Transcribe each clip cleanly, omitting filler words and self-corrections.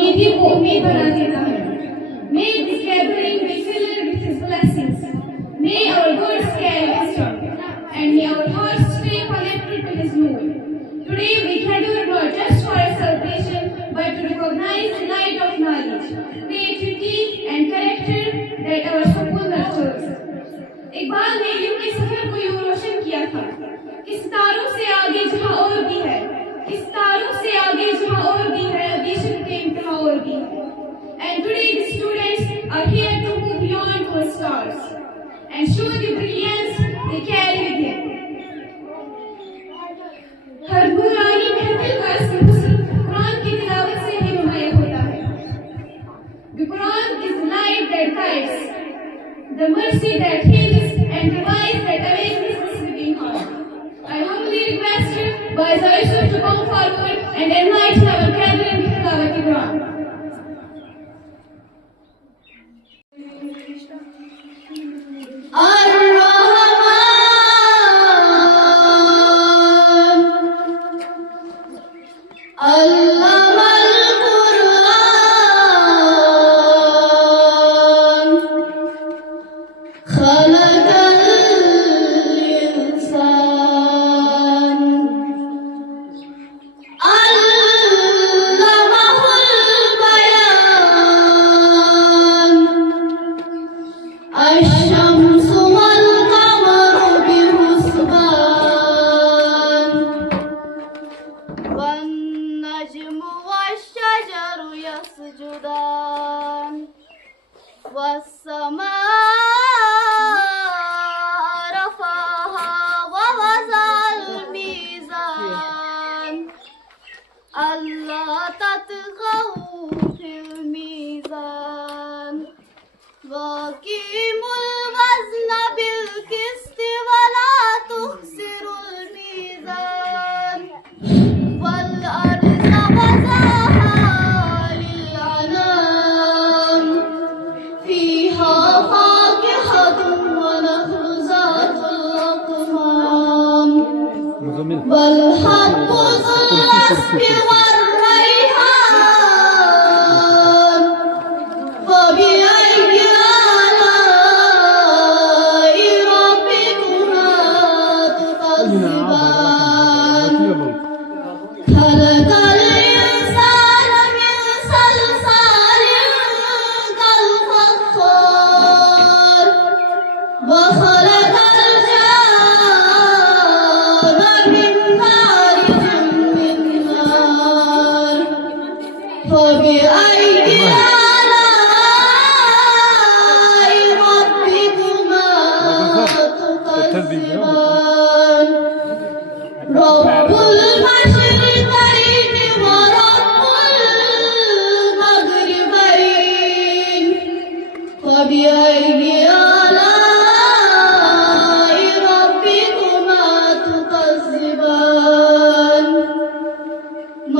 उम्मीदी को उम्मीद बना देता है। May this gathering be filled with His blessings. May our words carry wisdom, and may our hearts stay connected to His mood. Today we gather not just for a celebration, but to recognize the light of knowledge, creativity, and character that our school nurtures. Iqbal ने इल्म के सफर को यूं रोशन किया था कि सितारों से आगे जहां और भी है, सितारों से आगे जहां और भी है, अम्बिशन के इम्तिहान और भी है. And today the students are here to move beyond the stars and show the brilliance they carry within. हर नूरानी महफिल का असली हुस्न कुरान की तिलावत से ही नुमाया होता है. The Quran is the light that guides, the mercy that heals, and the voice that awakens the sleeping heart. I humbly request Vice Chancellor to come forward and enlighten our gathering with Tilawat Quran.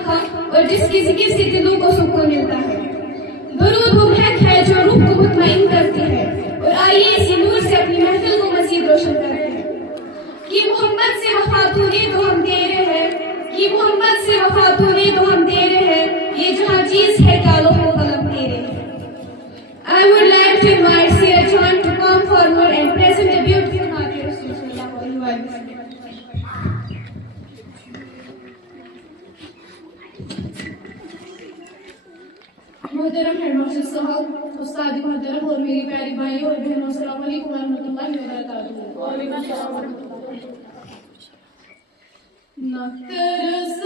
तरीका और जिसकी जिक्र से दिलों को सुकून मिलता है। दुरूद वो महक है जो रूह को मुतमईन करती है। और आइए इसी नूर से अपनी महफिल को मजीद रोशन करते हैं कि मोहम्मद से वफा तूने तो हम तेरे हैं, कि मोहम्मद से वफा तूने तो हम तेरे हैं, ये जहाँ चीज है क्या लो हो कलम तेरे। I would like to invite Sir John to come forward and present a beautiful Naat Rasulullah alaihi wa sallam. मोहतरम हेडमास्टर साहब, उस्ताद मोहतरम और मेरी प्यारी भाइयों और बहनों, अस्सलाम वालेकुम रहमतुल्लाहि व बरकातहू। न तरस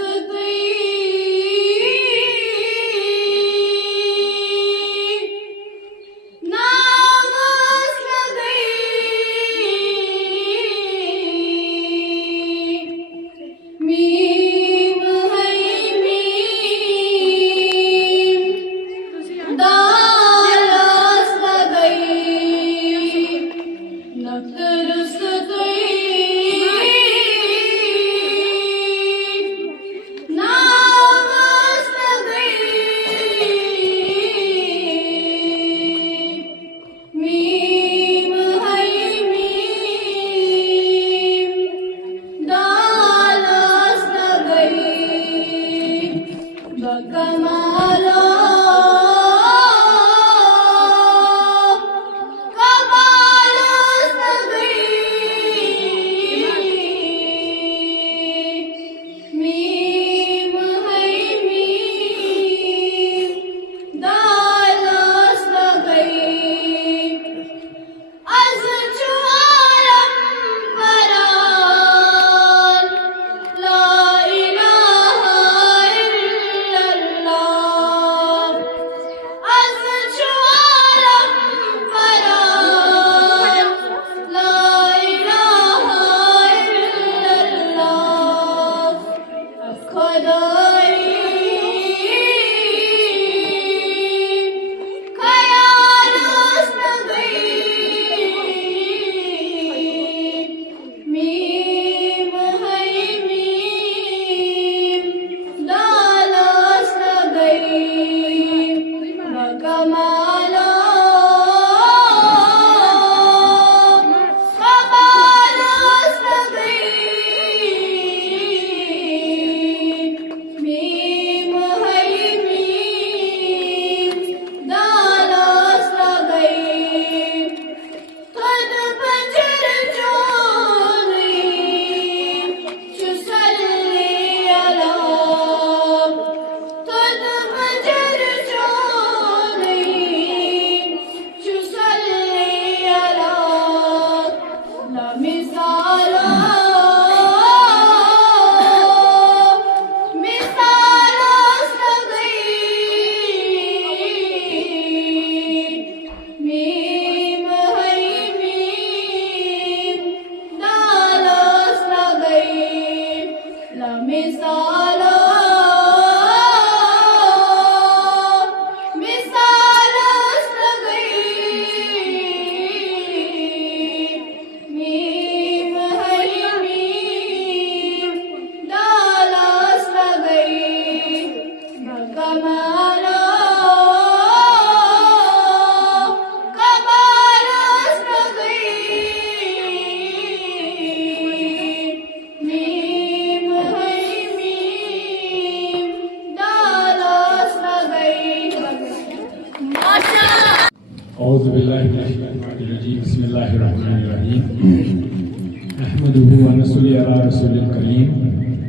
अहमदुहु व नसल्ली अला रसूलिल करीम,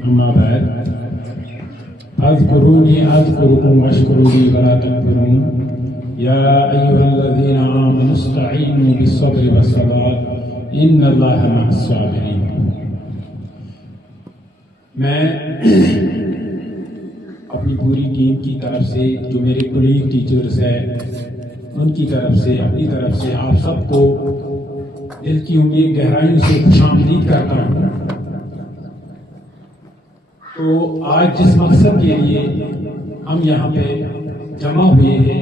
अम्मा बाद। अज़्कुरूनी अज़्कुरुकुम वश्कुरूली वला तकफुरून। या अय्युहल्लज़ीना आमनुस्तईनु बिस्सब्रि वस्सलात इन्नल्लाहा मअस-साबिरीन। मैं अपनी पूरी टीम की तरफ से, जो मेरे कोलीग टीचर्स हैं, उनकी तरफ से, अपनी तरफ से आप सबको दिल की उम्मीद गहराइयों से खुशामदीद करता हूँ। तो आज जिस मकसद के लिए हम यहाँ पे जमा हुए हैं,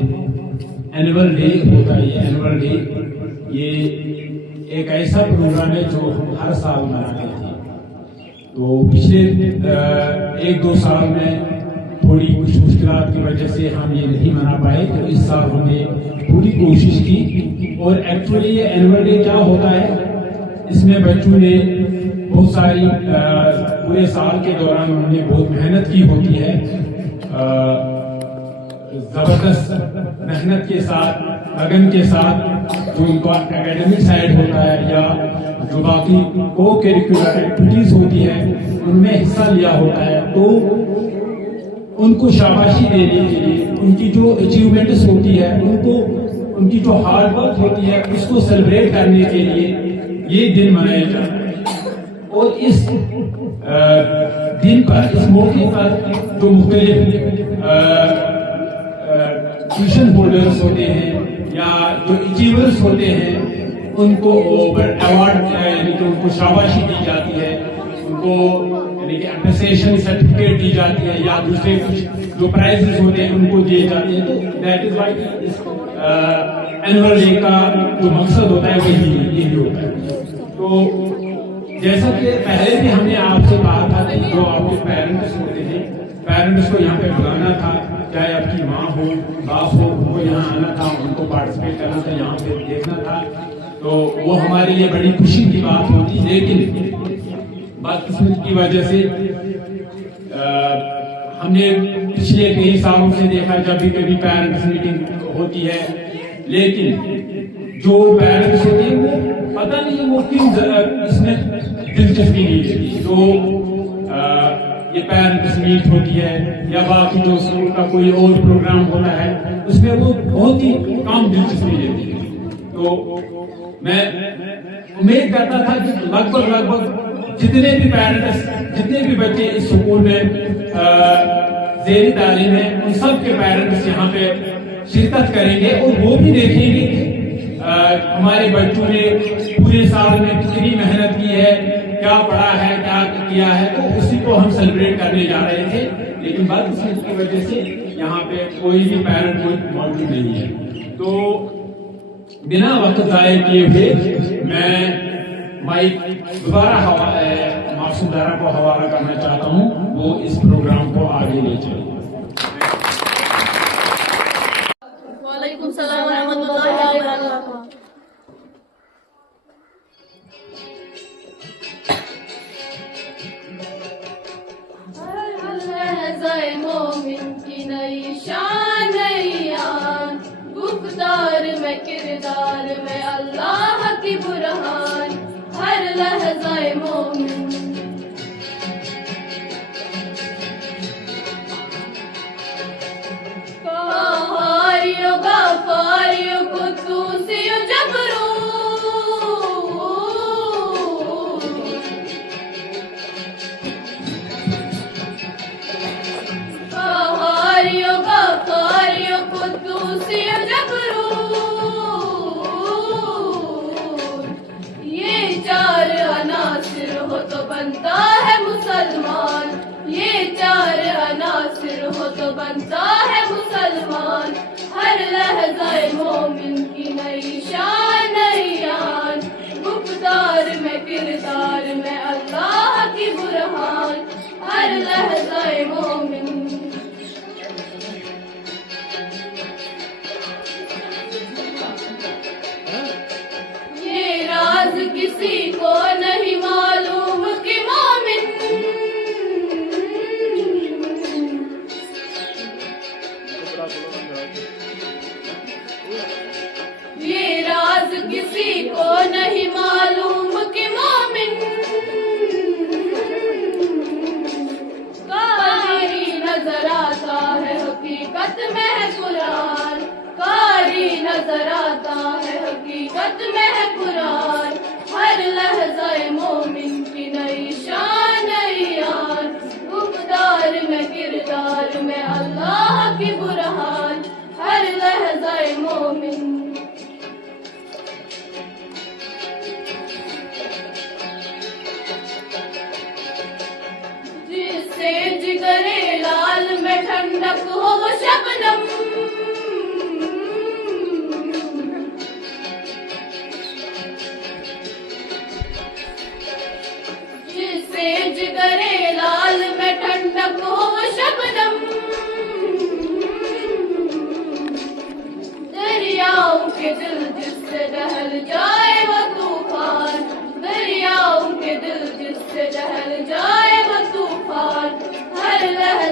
एनुअल डे होता है। ये एनुअल डे ये एक ऐसा प्रोग्राम है जो हम हर साल मनाते थे। तो पिछले 1-2 साल में थोड़ी कुछ मुश्किलात की वजह से हम ये नहीं मना पाए, तो इस साल हमने पूरी कोशिश की। और एक्चुअली ये एनुअल डे क्या होता है, इसमें बच्चों ने बहुत सारी पूरे साल के दौरान उन्होंने बहुत मेहनत की होती है, जबरदस्त मेहनत के साथ, लगन के साथ, जो उनका एकेडमिक साइड होता है या जो बाकी को करिकुलर एक्टिविटीज होती है उनमें हिस्सा लिया होता है, तो उनको शाबाशी देने के लिए, उनकी जो अचीवमेंट्स होती है उनको, उनकी जो हार्ड वर्क होती है उसको सेलिब्रेट करने के लिए ये दिन मनाया जाता है। और इस दिन पर, इस मौके पर जो मुख्तलिफ ट्यूशन होल्डर्स होते हैं या जो अचीवर्स होते हैं उनको अवार्ड यानी कि उनको शाबाशी दी जाती है, उनको यानी कि अप्रिसिएशन सर्टिफिकेट दी जाती है या दूसरे कुछ जो प्राइजेस होते हैं उनको दिए जाते हैं। तो that is why annual day का जो मकसद होता है यही होता है। तो जैसा कि पहले भी हमने आपसे कहा था कि जो आपके पेरेंट्स होते हैं, पेरेंट्स को यहाँ पे बुलाना था, चाहे आपकी माँ हो, बाप हो, उनको यहाँ आना था, उनको पार्टिसिपेट करना था, यहाँ पे देखना था, तो वो हमारे लिए बड़ी खुशी की बात होती। लेकिन बदकिस्मती की वजह से हमने पिछले कई सालों से देखा, जब भी कभी पेरेंट्स मीटिंग होती है, लेकिन जो पेरेंट्स होते हैं वो पता नहीं वो क्यों इसमें दिलचस्पी नहीं लेती। तो ये पेरेंट्स मीट होती है या बाकी जो स्कूल का कोई और प्रोग्राम होता है उसमें वो बहुत ही कम दिलचस्पी लेती है। तो मैं उम्मीद करता था कि लगभग जितने भी पेरेंट्स, जितने भी बच्चे इस स्कूल में ज़ेरी तालीम है, उन सब के पेरेंट्स यहाँ पे शिरकत करेंगे और वो भी देखेंगे कि हमारे बच्चों ने पूरे साल में कितनी मेहनत की है, क्या पढ़ा है, क्या किया है। तो उसी को हम सेलिब्रेट करने जा रहे थे, लेकिन बदकिस्मती की वजह से यहाँ पे कोई भी पेरेंट मौजूद नहीं है। तो बिना वक्त जाए किए हुए मैं माइक दोबारा मासूम दारा को हवाला करना चाहता हूँ, वो इस प्रोग्राम को आगे ले चले। वालेकुम सलाम व रहमतुल्लाहि व बरकातहू। मोमिन की नई शान यान, गुफ्तार में किरदार में अल्लाह की बुरहान, हर लहज़ाए मोमिन काहारियो गाफारियो कुद्दूसियो जबरू, काहारियो गाफारियो कुद्दूसियो जबरू, ये चार अनासिर हो तो बनता है मुसलमान, ये चार अनासिर हो तो बनता है मुसलमान, हर लहज़ाए मोमिन की नई शान यान, गुफ्तार में किरदार में अल्लाह की बुरहान, हर लहज़ाए मोमिन। ये राज किसी को नहीं मालूम कि मोमिन, ये राज किसी को नहीं मालूम कि मोमिन, कारी नजर आता है हकीकत में है कुरान, कारी नजर आता है हकीकत में है कुरान, हर लहज़ाए मोमिन की नई शान यान, गुफ्तार में किरदार में अल्लाह की बुरहान, हर लहज़ाए मोमिन। जिससे जिगरे लाल में ठंडक हो वो शबनम,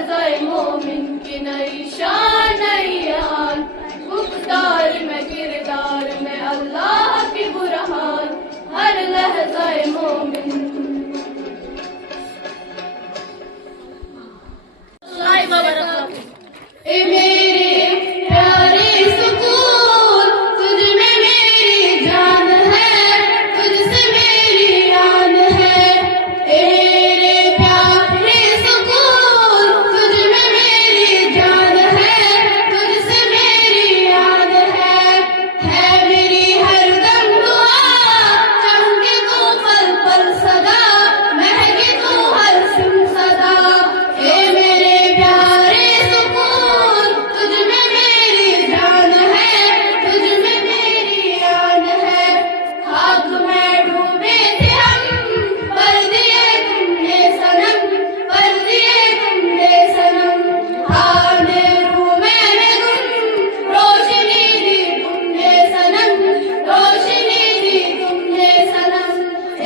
लहज़ाए मोमिन की नई शान नई आन, गुफ्तार में किरदार में अल्लाह की बुरहान, हर लहज़ाए मोमिन। ए मेरे प्यारे सुकून, तुझ में मेरी जान है, तुझसे मेरी आन है। ए मेरे प्यारे सुकून, तुझ में मेरी जान है, तुझसे मेरी आन है मेरी हरदम दुआ, चमके तू पल पल सदा, महके तू हर सिम सदा। ए मेरे प्यारे सुकून, तुझ में मेरी जान है, तुझ में मेरी आन है। खाक में डूबे थे हम, पर दिए तुमने सनम, पर दिए तुमने सनम। अंधेरों में गुम, रोशनी दी तुमने सनम, रोशनी दी तुमने सनम।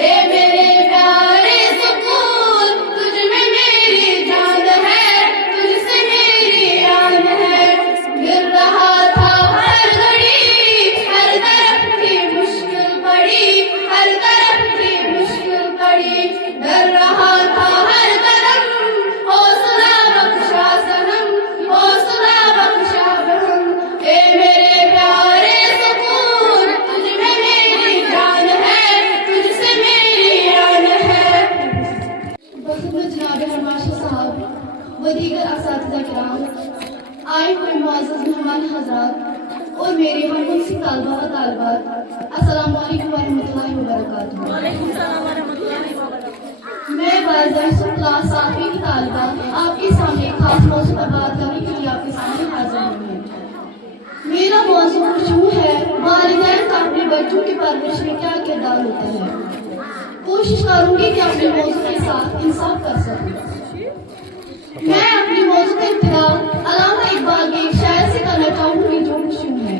ए मेरे प्यारे सुकून, तुझ में मेरी जान है, तुझसे मेरी आन है। गिर रहा था हर घड़ी, हर तरफ की मुश्किल पड़ी, हर तरफ की मुश्किल पड़ी। डर रहा था हर कदम, हौसला बख्शा सनम, हौसला बख्शा बहम। ए मेरे प्यारे सुकून, तुझ में मेरी जान है, तुझसे मेरी आन है। बखुद जनाब हरमाशा साहब व दीगर असातिज़ा किराम, आए हुए मुअज़्ज़ज़ मेहमान हज़रात और मेरे हम मुनसी तालबा व तालिबात, अस्सलाम वालेकुम व रहमतुल्लाहि व बरकातुहू। मैं बारदरसुल क्लास 7वीं की तालिबा आपके सामने खास मौजू पर बात करने के लिए आपके सामने हाजिर हुई हूँ। मेरा मौजू खुशबू है, वालिदैन का अपने बच्चों की परवरिश में क्या किरदार होता है। कोशिश करूंगी कि अपने मौजू के साथ इंसाफ कर सकूं। मैं अपनी मौजू का इब्तिदा अल्लामा इकबाल के एक शायर से करना चाहूंगी जो खुशबू है।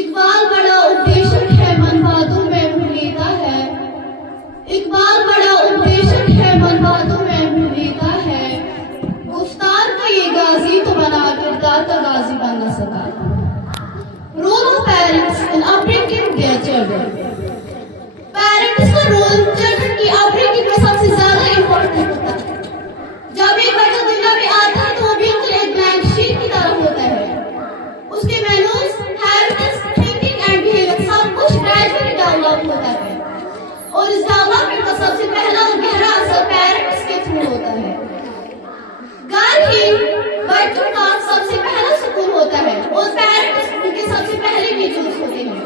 इकबाल बड़ा उपदेशक है, मन बातों में मुँह लेता है। इकबाल बड़ा उपदेशक है, मन बातों में मुँह लेता है। गुफ्तार का ये गाजी तो बना, किरदार का गाजी बन न सका। Role of parents in upbringing their children. Parents का रोल चिल्ड्रन की अपब्रिंगिंग में सबसे ज्यादा इम्पोर्टेंट होता है। जब एक बच्चा दुनिया में आता है तो वो बिल्कुल एक ब्लैंक शीट की तरह होता है। उसके manners, habits, thinking and behaviour सब कुछ ग्रेजुअली डेवलप होता है और इस डेवलपमेंट का सबसे पहला और गहरा असर पेरेंट्स के थ्रू होता है। घर ही बच्चों का सबसे पहला सुकून होता है और पेरेंट्स उनके सबसे पहले टीचर्स होते हैं।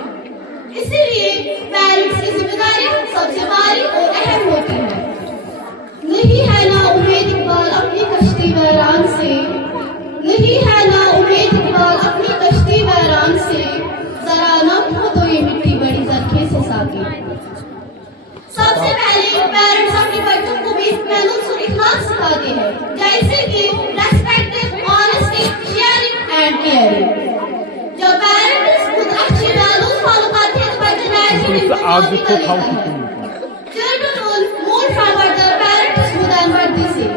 इसीलिए पेरेंट्स की जिम्मेदारियां सबसे बड़ी और अहम होती है। नहीं है ना उम्मीद इकबाल अपनी कश्ती वैरान से, नहीं है ना उम्मीद इकबाल अपनी कश्ती वैरान से। जरा नम हो तो ये मिट्टी बड़ी जरखे से साकी। सबसे पहले पेरेंट्स अपने बच्चों को भी वैल्यूज और इखलाक सिखाते हैं, जैसे कि respect, honesty, sharing and caring. जब पेरेंट्स खुद अच्छे वैल्यूज फॉलो करते हैं तो बच्चे नेचुरली फॉलो करते हैं। Children will move forward their parents more than what they say.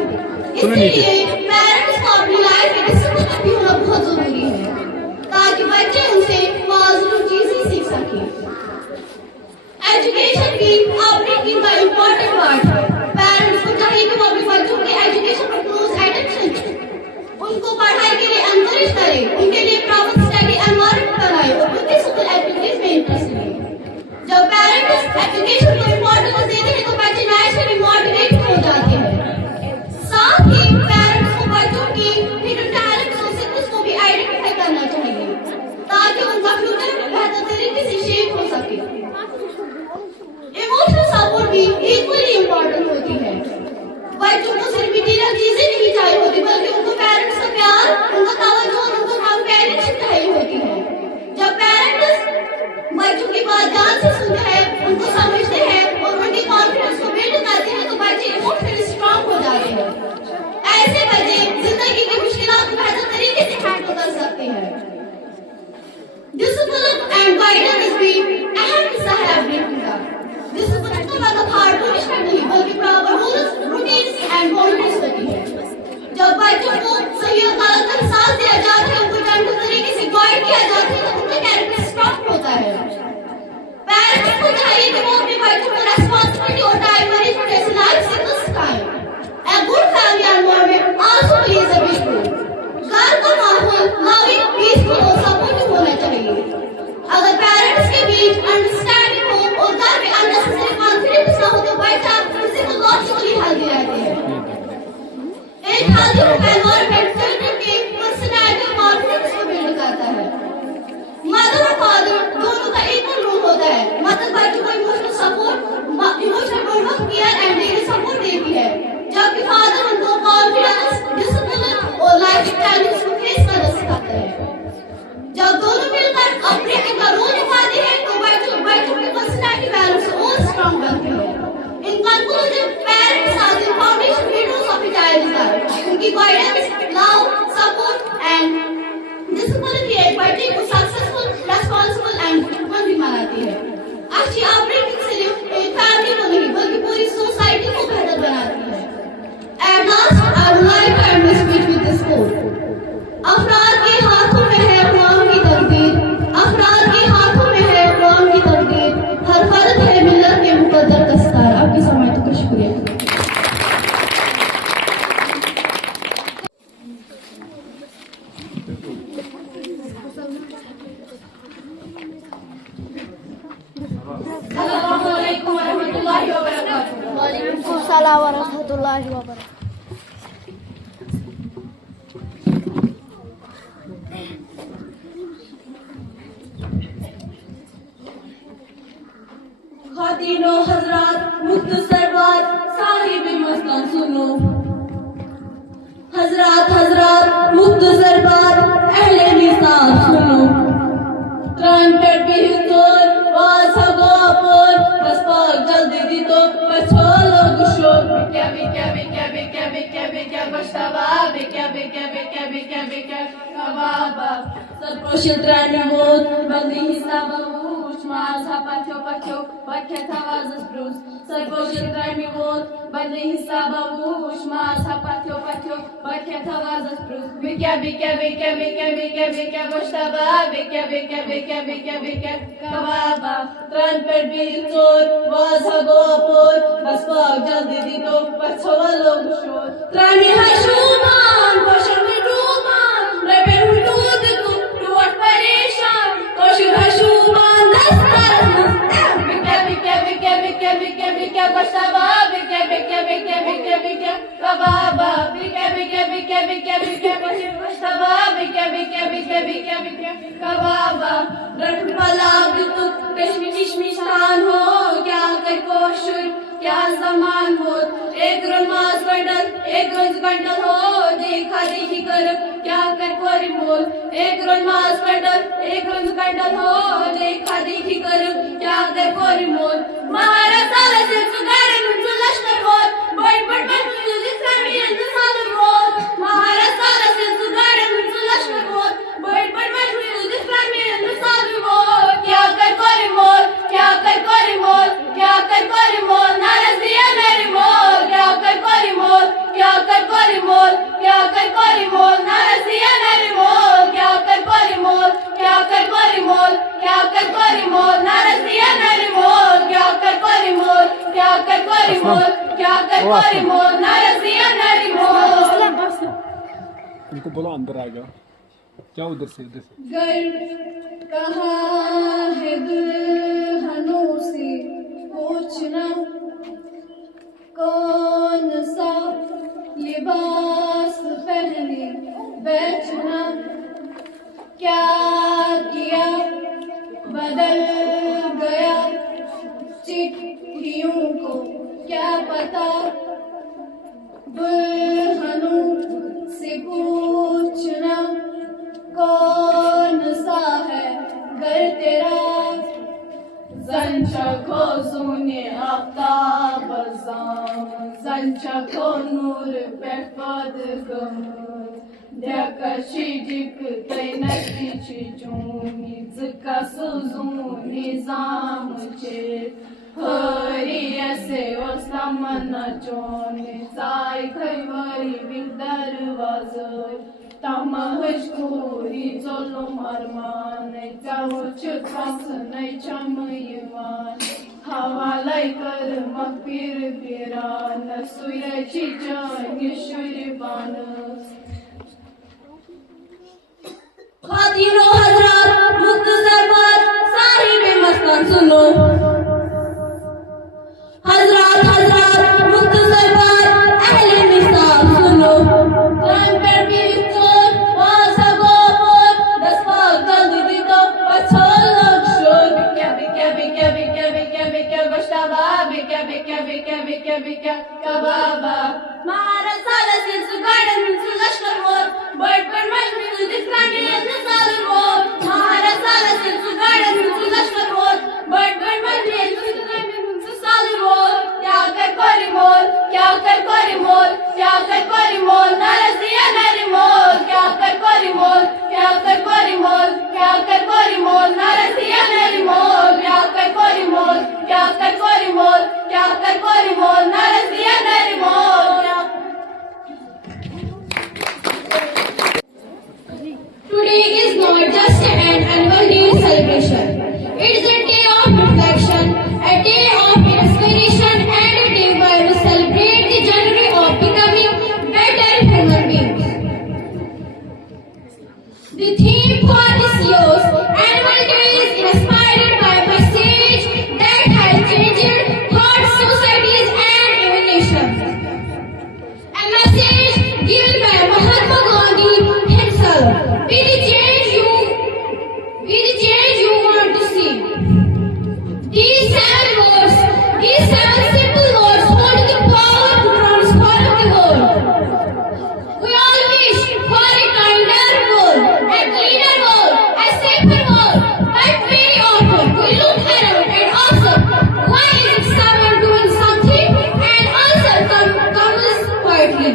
इसलिए पेरेंट्स को अपनी लाइफ में डिसिप्लिन भी होना बहुत जरूरी है ताकि बच्चे उनसे पॉजिटिव चीजें सीख सकें। एजुकेशन की अपब्रिंगिंग का इम्पोर्टेंट पार्ट है। पेरेंट्स को चाहिए कि वो अपने बच्चों के एजुकेशन पर क्लोज अटेंशन दें, उनको पढ़ाई के लिए एनकरेज करें, उनके लिए प्रॉपर स्टडी एनवायरनमेंट बनाए और उनके स्कूल एक्टिविटीज में इंटरेस्ट लें। जब पेरेंट्स एजुकेशन को इम्पोर्टेंस देते हैं तो बच्चे नेचुरली मोटिवेट हो जाते हैं। साथ ही पेरेंट्स को बच्चों की हिडन टैलेंट और स्किल्स को भी आइडेंटिफाई करना चाहिए ताकि उनका फ्यूचर बेहतर तरीके से शेप हो सके। इमोशनल सपोर्ट भी इक्वली इम्पोर्टेंट होती है। बच्चों को सिर्फ मटेरियल चीजें नहीं चाहिए होती बल्कि उनको पेरेंट्स का प्यार, उनका तवज्जो और उनको कंपैनियनशिप चाहिए होती है। जब पेरेंट्स बच्चों की बात ध्यान से सुनते हैं, उनको समझते हैं और उनके कॉन्फिडेंस को बिल्ड करते हैं तो बच्चे इमोशनली स्ट्रांग हो जाते हैं। ऐसे बच्चे जिंदगी की मुश्किलात को बेहतर तरीके से हैंडल कर सकते हैं। डिसिप्लिन एंड गाइडेंस भी अहम हिस्सा है अपब्रिंगिंग का। डिसिप्लिन का मतलब हार्ड पनिशमेंट नहीं बल्कि proper rules, routines and boundaries होती है। healthy environment children की personality और confidence को build करता है। मदर और फादर दोनों का इक्वल रोल होता है। मदर बच्चों को emotional support, emotional homework, care and daily support देती है, जबकि फादर उनको कॉन्फिडेंस, डिसिप्लिन और लाइफ चैलेंजेस को फेस करना सिखाते हैं। जब दोनों मिलकर अपने इनका रोल निभाते हैं तो बच्चों की पर्सनैलिटी वैल्यूज और स्ट्रॉन्ग बनती है। In conclusion, parents are the foundation heroes of a child's life. उनकी guidance, love, support and discipline ही एक बच्चे को सक्सेसफुल, रेस्पॉन्सिबल एंड गुड बनाती है। अच्छी अपब्रिंगिंग सिर्फ एक फैमिली को नहीं बल्कि पूरी सोसाइटी को बेहतर बनाती है। At last, I would like to end this speech with this quote. अफराद के हाथों में है अक़वाम की तकदीर, अफराद के हाथों में है अक़वाम की तकदीर, हर फर्द है मिल्लत के मुक़द्दर दस्तार। आपकी समाअत का शुक्रिया। अस्सलामु अलैकुम वरहमतुल्लाहि वबरकातुहू। वालेकुम सलाम व रहमतुल्लाहि व बरकातहू। खातिनो हजरात, मुख्तसर बात साहिब मस्तान सुनो। हजरात हजरात मुख्तसर बात अहले निसाब सुनो। ट्रांपेट की हिस्टोर वाज हगोपुर रस्पाक जल्दी दी तो पछोलो गुशो। बिक्या बिक्या बिक्या बिक्या बिक्या बिक्या बश्तवा बिक्या बिक्या बिक्या बिक्या बिक्या कबाबा सरप्रोशिल ट्रानी होत बंदी हिसाबा Maza patio patio, patio tavazas brus. Sarposhil trami vot, bande hisaba vush. Maza patio patio, patio tavazas brus. Bikya bikya bikya bikya bikya bikya boshtaba. Bikya bikya bikya bikya bikya kababa. Tran per bil tor, vaza gopur. Baspak jaldi dito, patsovalo gushor. Trami hashuman, koshami ruman. Repe hulud tu, tuat pareshan. Koshir hashuman. Bashaba, bikya bikya bikya bikya bikya kababa, bikya bikya bikya bikya bikya bashaba, bikya bikya bikya bikya bikya kababa. रट पलाग तो कश्मीश मिशान हो, क्या कर कोशुर क्या समान हो। एक रोज मास bundle, एक रोज बंडल हो, देखा देखी कर क्या कर कोरी मोल। एक रोज मास बंडल, एक रोज बंडल हो, देखा देखी कर क्या कर कोरी मोल। महाराज साला से सुगारे मुझे लश्कर होत, बड़ बड़ बड़ मुझे जिसमें इंतजार होत। महाराज साला से सुगारे मुझे लश्कर होत, बड़ बड़ बड़ मुझे जिसमें इंतजार होत। क्या कर कोरी मोल, क्या कर कोरी मोल, क्या कर कोरी मोल, नाराज दिया मेरी मोल। क्या कर कोरी मोल, क्या कर कोरी मोल, क्या कर कोरी मोल, नाराज दिया मेरी मोल। क्या कर कोरी मोल, क्या कर कोरी मोल, क्या कर कोरी मोल, नाराज दिया मेरी मोल। क्या कर कोरी मोल, क्या कर कोरी मोल, क्या कर कोरी मोल, नाराज दिया मेरी मोल। उनको बोलो अंदर आ जाओ, जाओ उधर से उधर से। गर कहाँ है दुल्हनों से पूछना, कौन सा लिबास पहने बैठना। क्या किया बदल गया चिट्ठियों को क्या पता। दुल्हनों से पूछना, कौन सा है घर तेरा। Zanchako zune aftab zam, Zanchako nur pekvad gam. Deka shidik tainati chijuni, Zika suzuni zamche. Hari ese oslamana choni, Zai kaivari vildarvazar. Tamahashkuri zolo marmane, Zahuchuk kamsanai chamayivan. Havalai kar makpir piran, Suya chijan yishuriban. खातिनो हजरात, मुख्तसर बात साहिब मस्तान सुनो। हजरात हजरात मुख्तसर बात अहले निसाब सुनो। परिमोल क्या कर परिमोल नरसिया नरिमोल क्या कर परिमोल क्या कर परिमोल क्या कर परिमोल नरसिया नरिमोल क्या कर परिमोल क्या कर परिमोल क्या कर परिमोल Narsaiah नरिमोल Today is not just an annual day celebration. It is a day of reflection, a day of inspiration, and a day where we celebrate the journey of becoming better human beings. The theme for this year's annual day is inspired by a message that has changed thoughts, societies, and even nations. A message given by Mahatma Gandhi himself. Be the change you want to see. These seven simple words hold the power to transform the world. We all wish for a kinder world, a cleaner world, a safer world. But very often we look around and ask, why is someone doing something? And answer comes quietly.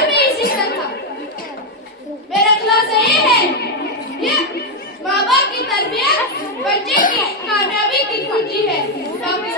घर में ही सीखा था। मेरा खुलासा ये है, ये माँ बाप की तरबियत बच्चे की कामयाबी की कुंजी है। सरपंच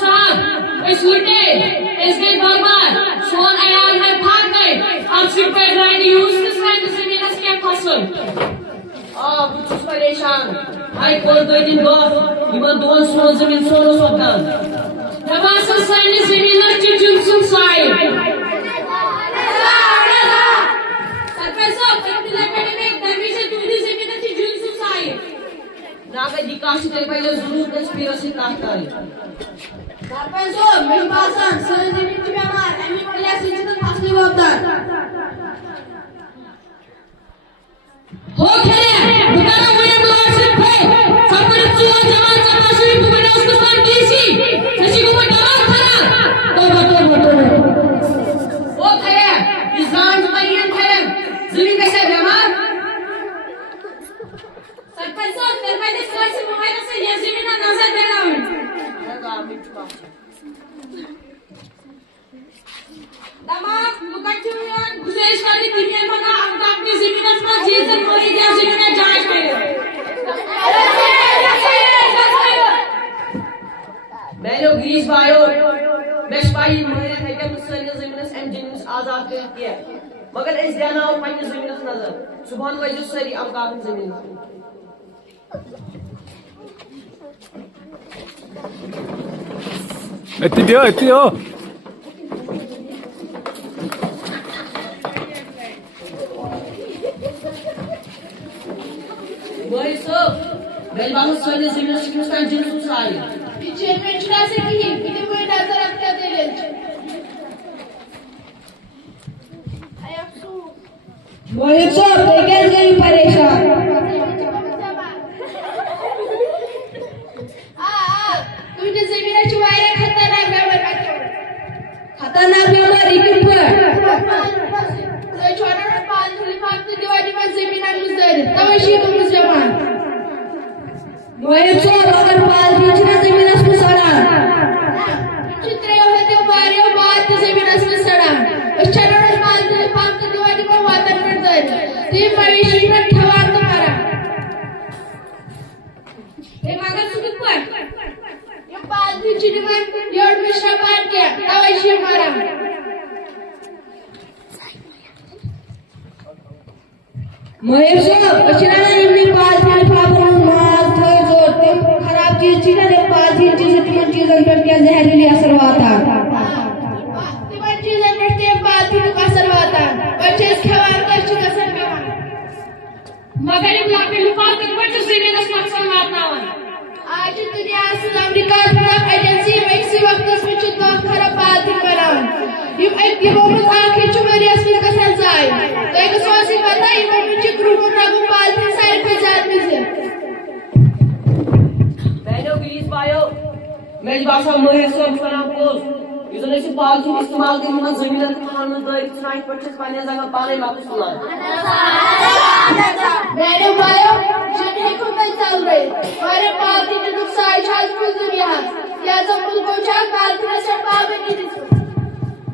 साहब, चीजन मोरी दिया जमीन जांच में मैं लोग ग्रीस भाइयों मैं सिपाही मेरे है कि मुसलिम जमीन एम जिन्स आजाद कर किया मगर इस देना और पन्ने जमीन नजर सुबह वजह सारी अवकाश जमीन एतियो भाई साहब मैं बाबू सारे जमीन हिंदुस्तान जिन्स सारी चेयरमैन चुना से की इतने कोई नजर रखते दे ले मोहित साहब देखिए गई परेशान तुझे जमीन चुवाए खतरनाक नंबर इकिन तो छोटा पाल लिफाफ की दीवारी पर जमीन मुजर तवशी मुसलमान मोहित साहब अगर पाल बीचना जमीन को सड़ा चित्रे होते मारियो बात जमीन में सड़ा उस छोटा पाल लिफाफ की दीवारी पर वादन करता ते भविष्य में ठवार तो मारा ए मगर सुख पर ये पाल बीचने में योड में शपाट किया तवशी मारा मोहित साहब अचना ने पाल लिफाफ माल थे जो ते खराब चीज थी ना पाल चीज चीजन पर क्या जहरीली असर हुआ चीजें करते बात ही का असर हुआ बच्चे खवार का अच्छी असर में मगर एक लाख लिफाफ के बच्चे से में नुकसान मारना आज दुनिया से अमेरिका तरफ एजेंसी वैक्सी वक्त में चिंता खराब बात ही बनाओ ये एक दिवस आखिर चुमेरी असली का संसार तो एक सोची पता है वो मुझे ग्रुप में लागू बात ही साइड पे जात में से बहनों ग्रीस भाइयों मेरी भाषा मोहित साहब सलाम को इधर ऐसे पालतू इस्तेमाल के लिए जमीन के खान में दायित्व चुनाई पच्चीस पाने जगह पाने मात्र सुना मेरे भाइयों जिन्हें को मैं चल रहे हमारे पार्टी के नुकसान छाल फूल दुनिया या जब मुझको चाह पार्टी में सर पावे की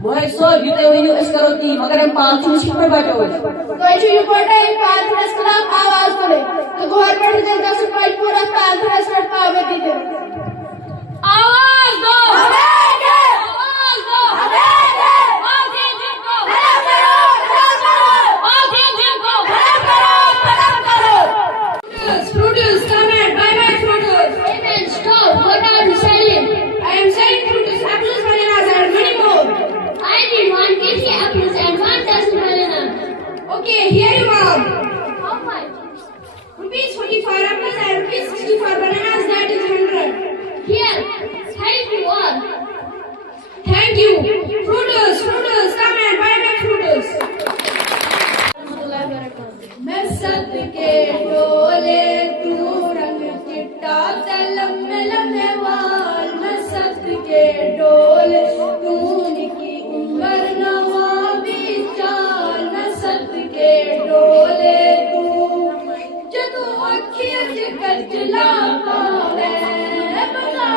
मोहित साहब ये तो वही इस करो की मगर हम पालतू में शिप में बैठे हुए तो ऐसे ये पढ़े पार्टी के खिलाफ आवाज करे तो गवर्नमेंट के दस रुपए पूरा पार्टी में सर पावे की आवाज दो Fruitus, come and buy my fruitus. Amen. Stop. What are you selling? I am selling fruitus, apples, bananas, and many more. I need 1 kg apples and 1 dozen banana. Okay, here you are. How much? Rupees 44 apples and rupees 64 bananas. That is 100. Here. Thank you all. Thank you. Fruitus, come and buy my fruitus. मैं सद के डोले तू रंग चिट्टा लम्बे लम्बे वाल मैं सद के डोले तू निकी उम्र नवाबी चाल मैं सद के डोले तू जदू अखियां च कचला पावे बता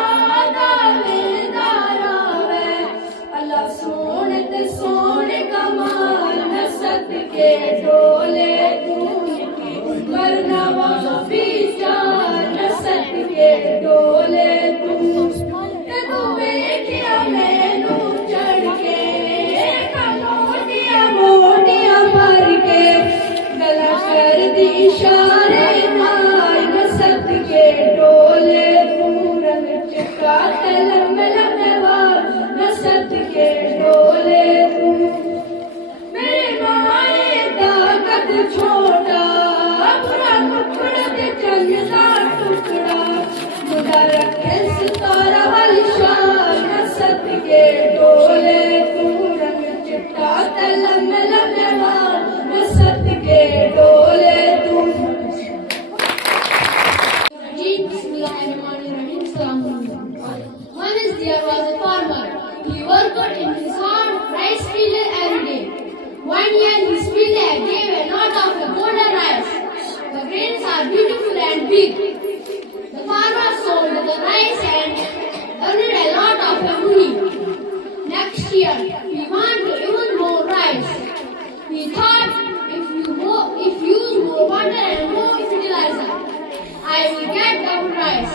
दावेदारा वे अल्लाह सोने ते सोने कमाल मैं सद के डोले मरनवा बीचार नसत के डोले तू देखिया मैनू चढ़ के मोटिया भर के गला कर दी इशारे नाल नसत के डोले तू रंग चिट्टा लम्बे लम्बे वाल नसत के डोले तू मेरे माए दा कद छोटा टुकड़ा मुदा रखे सितारा वाली शान नसत के डोले तू रंग चिट्टा लम्बे लम्बे वाल नसत के डोले तू One is there was a farmer. He worked in his farm rice field every day. One year his field gave a lot of golden rice. The grains are beautiful and big. The farmer sold the rice and earned a lot of money. Next year, he wanted even more rice. He thought if you use more I will get double rice.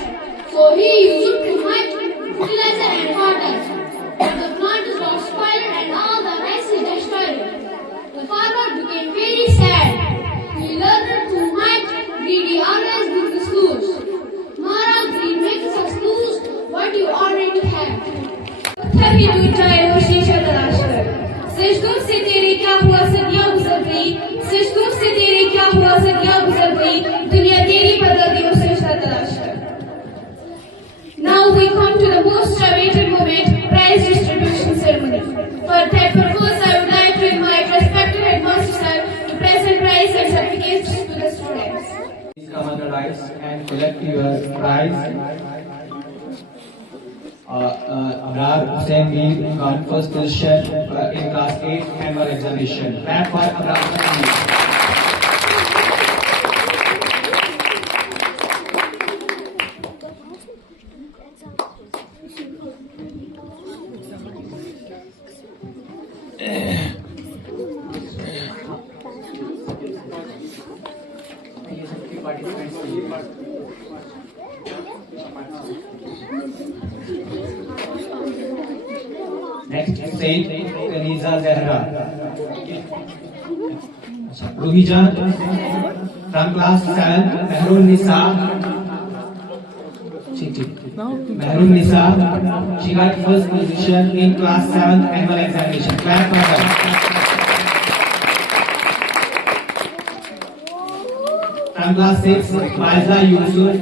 So he used too much fertilizer and water. But the plant is not spoiled and all the rice is destroyed. The farmer became very sad. He learned too much. Greedy always gives us lose. Moral, greed makes us lose what you already have. पत्थर ही टूट जाए वो शीशा तलाश कर सजदों से तेरे क्या हुआ सदियां गुजर गई सजदों से तेरे क्या हुआ सदियां गुजर गई दुनिया तेरी बदल दी वो सजदा तलाश कर Now we come to the most awaited moment, prize distribution ceremony. For that purpose, I would like to invite respected headmaster sir to present prize and certificates to the students. Please come on the rise and collect your prize. Abrar Hussain Mir got first position in class 8 annual examination. Clap for Abrar Hussain Mir. Next, Saint Kaniza Zahra. Ruhijan from class 7, Mehrul Nisa. Mehrul Nisa, she got first position in class 7 annual examination. Clap for her. From class 6, Faiza Yusuf.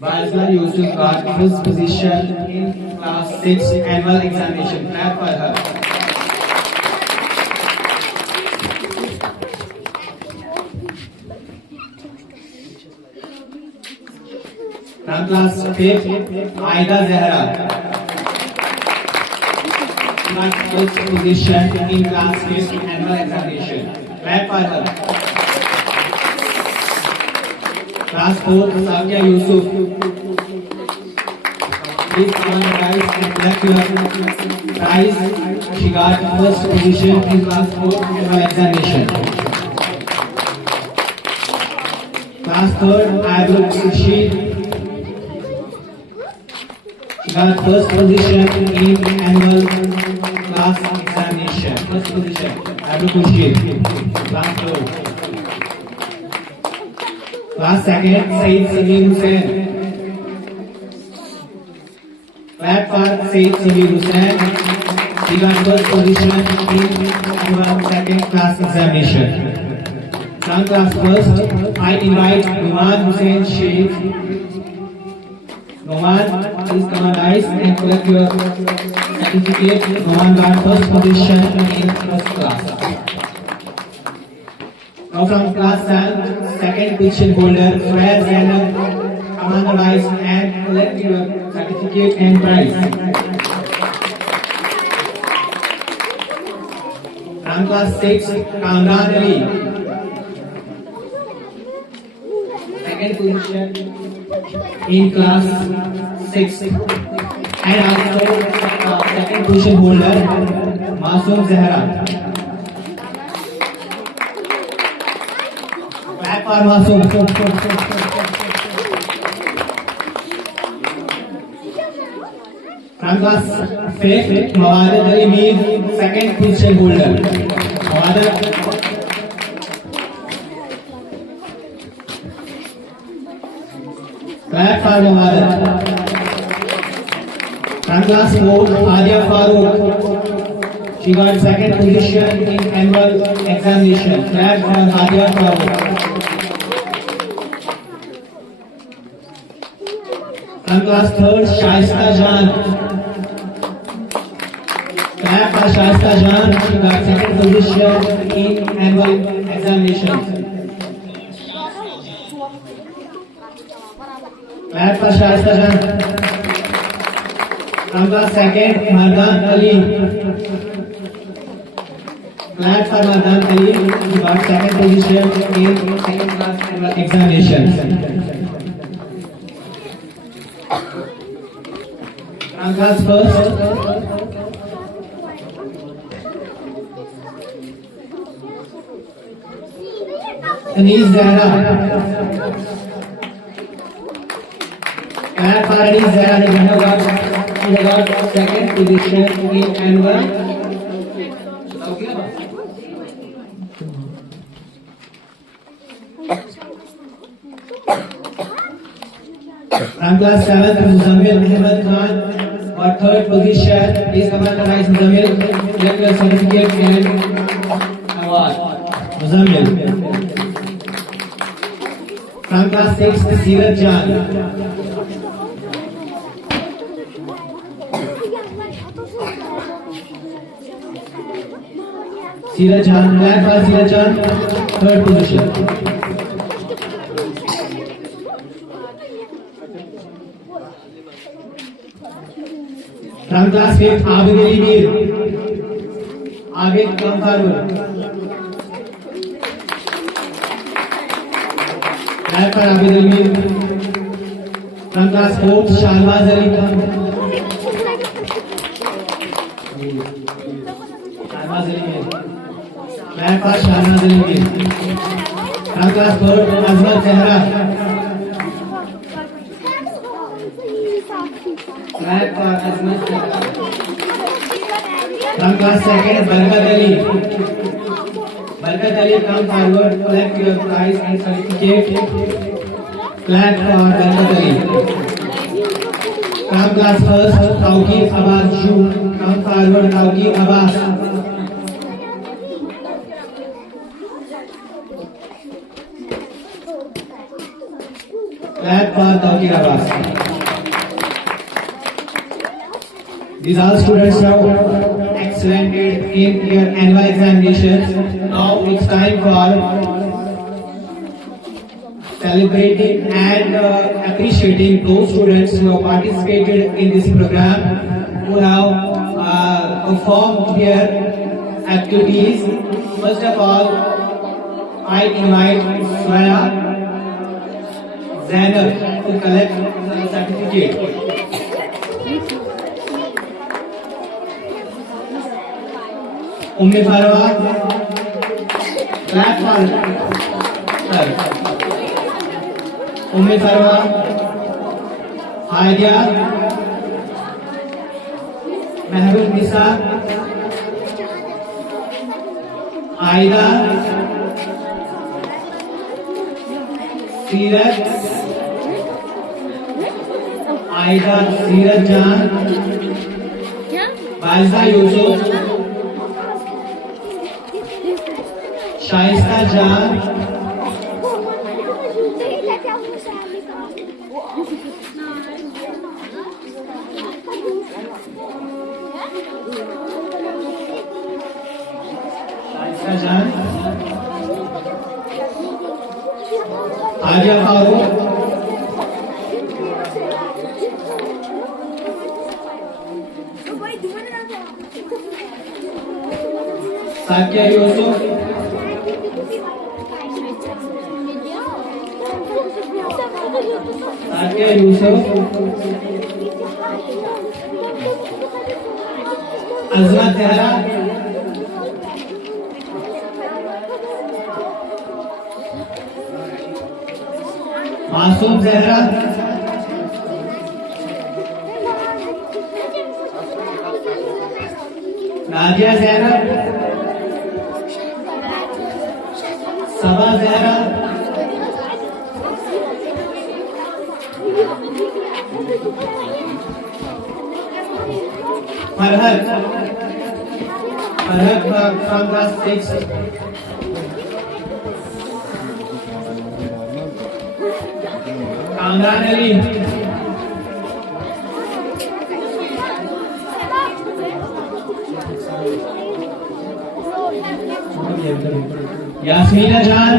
Faiza Yusuf got first position in class 6 annual examination. Clap for her. From class 5, Aida Zahra got first position in class 5 annual examination. Clap for her. Class 4, Savia Yusuf. Please come on the rise and collect your prize. She got first position in class 4 annual examination. Class 3rd, Abdul Rashid. She got first position in annual class examination. First position, Abdul Rashid. Class 3rd. Class 2nd, Saeed Sameer Hussain. Clap for Saeed Sameer Hussain. He got first position in annual 2nd class examination. From class 1st, I invite Numan Hussain Sheikh. Numan, please come on rise and collect your certificate. Numan got first position in first class. Now from class 7, second position holder, Square Zainab, come on the rise and collect your certificate and prize. From class 6, Kamran Ali. Second position in class 6. And also second position holder, Masoom Zahra. Clap for Masoom. From class 5, Mawadat Ali Mir, second position holder. Mawadat. Clap for Mawadat. From class 4, Adia Farooq. She got second position in annual examination. Clap for Adia Farooq. From class 3rd, Shaista Jan. Clap for Shaista Jan. She got second position in annual examination. Clap for Shaista Jan. From class 2nd, Mardan Ali. Clap for Mardan Ali. She got second position in second class annual examination. From class 1st, Anis Zahra. Clap for Anis Zahra. He got second position in annual. From class 7th, Muzammil Muhammad Khan got third position. Please come and rise, Muzammil. Get your certificate and award. Muzammil. From class 6th, Seeraj Jan. Seeraj Jan, clap for Seeraj Jan, third position. From class 5th, Abid Ali Mir. Abid, come forward. Clap for Abid Ali Mir. From class 4th, Shahbaz Ali Khan. Shahbaz Ali Mir. Clap for Shahbaz Ali Mir. From class 3rd, Azmat Zahra. Clap for Azmat Zahra. From class 2nd, Barkat Ali. Barkat Ali, come forward, collect your prize and certificate. Clap for Barkat Ali. From class 1st, Tauqeer Abbas Ju. Come forward, Tauqeer Abbas. Clap for Tauqeer Abbas. These all students have excellent in your annual examinations. Now it's time for celebrating and appreciating those students who have participated in this program, who have performed their activities. First of all, I invite Swaya Zainab to collect the certificate. Umme Farwa, clap for her. Umme Farwa, Haidia, Mehruz Nisa, Aida, Seeraj, Aida Seeraj Jan, Baizah Yusuf, Shaista Jan, Shaista Jan, Adia Farooq, Satya Yusuf, Satya Yusuf, Azmat Zahra, Masoom Zahra, Nadia Zainab, Sabah Zahra, Farhat from class 6. Kamran Ali, Yasmina Jan,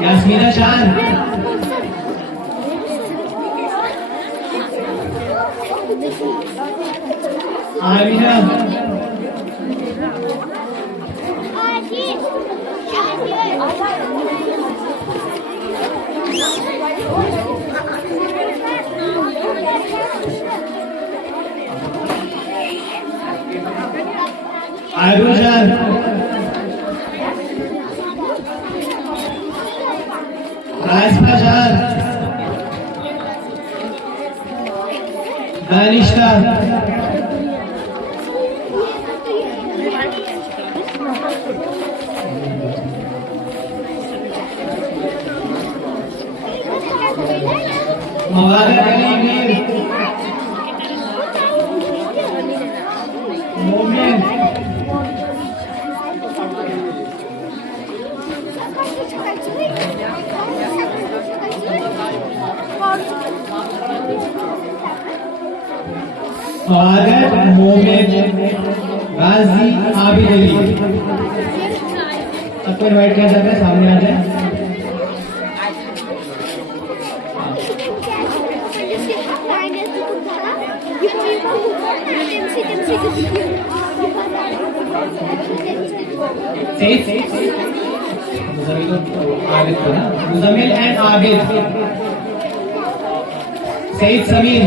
Yasmina Jan, Amina, आसमा जान, दानिश्ता, मुबारक अली मीर, मोमिन, मुबारक मोमिन, गाजी आबिद अली। सबको invite किया जाता है, सामने आ जाए। Muzammil and Abid, Saeed Sameer,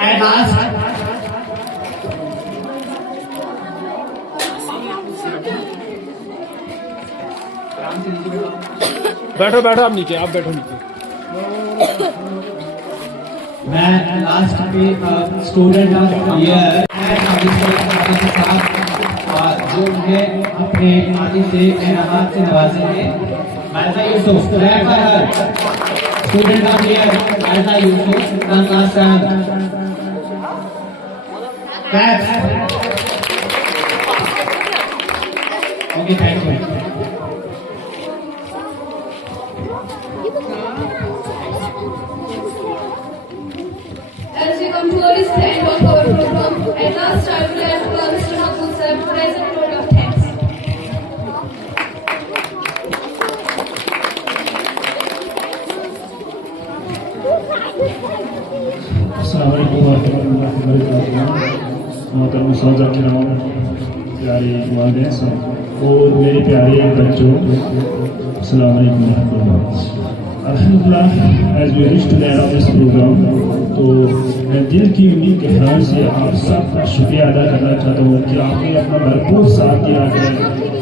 and last बैठो बैठो, आप नीचे, आप बैठो नीचे। मैं लास्ट पे स्टूडेंट ऑफ ईयर जो मुझे अपने आदि से इनामात से नवाजेंगे। Maiza Yusuf, student of year Maiza Yusuf, last time. Okay, thank you. As we come towards the end of our program, at last I would like to ask Mr. Mahmood sir to present a word of thanks. अस्सलाम वालेकुम रहमतुल्लाहि व बरकातुहू। मोहतरम सौदा किराम, प्यारे वालिदैन साहब और मेरे प्यारे बच्चों, अस्सलाम वालेकुम रहमतुल्लाह। अल्हम्दुलिल्लाह, as we reach to the end of this programme, तो मैं दिल की उम्मीद के ख्याल से आप सबका शुक्रिया अदा करना चाहता हूँ कि आपने अपना भरपूर साथ दिया है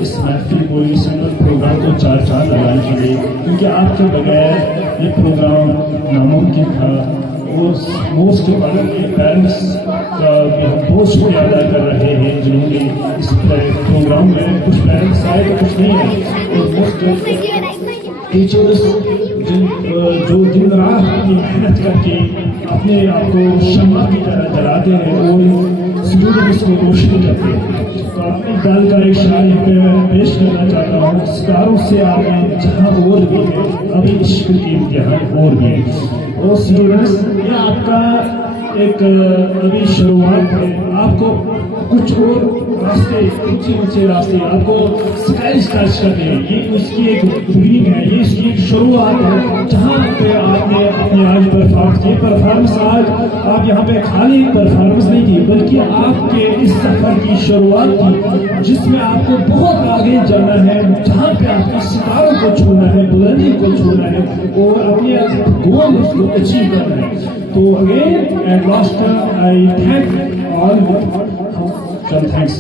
इस महफिल को, इस प्रोग्राम को चार चांद लगाने के लिए, क्योंकि आपके बगैर ये प्रोग्राम नामुमकिन था। और मोस्ट पेरेंट्स का भी हम बहुत शुक्रिया अदा कर रहे हैं जिन्होंने इस प्रोग्राम में, कुछ पेरेंट्स आए तो कुछ नहीं है, और मोस्ट टीचर्स जो दिन रात अपनी मेहनत करके अपने आप को शम्मा की तरह जलाते हैं और स्टूडेंट्स को रोशनी करते हैं। तो अपनी गल का एक शायर यहाँ पे मैं पेश करना चाहता हूँ। सितारों से आगे जहाँ और भी है, अभी इश्क की इम्तिहान और भी है। और स्टूडेंट्स, ये आपका एक अभी शुरुआत है, आपको कुछ और रास्ते, ऊंचे रास्ते आपको स्काई टच करते हैं। ये उसकी एक ड्रीम है, ये इसकी एक शुरुआत है, जहाँ पे आपने अपने आज परफॉर्मेंस आज आप यहाँ पे खाली परफॉर्मेंस नहीं की, बल्कि आपके इस सफर की शुरुआत की, जिसमें आपको बहुत आगे जाना है, जहाँ पे आपको सितारों को छूना है, बुलंदी को छूना है और अपने गोल को अचीव करना है। तो again at last I thank all, thanks.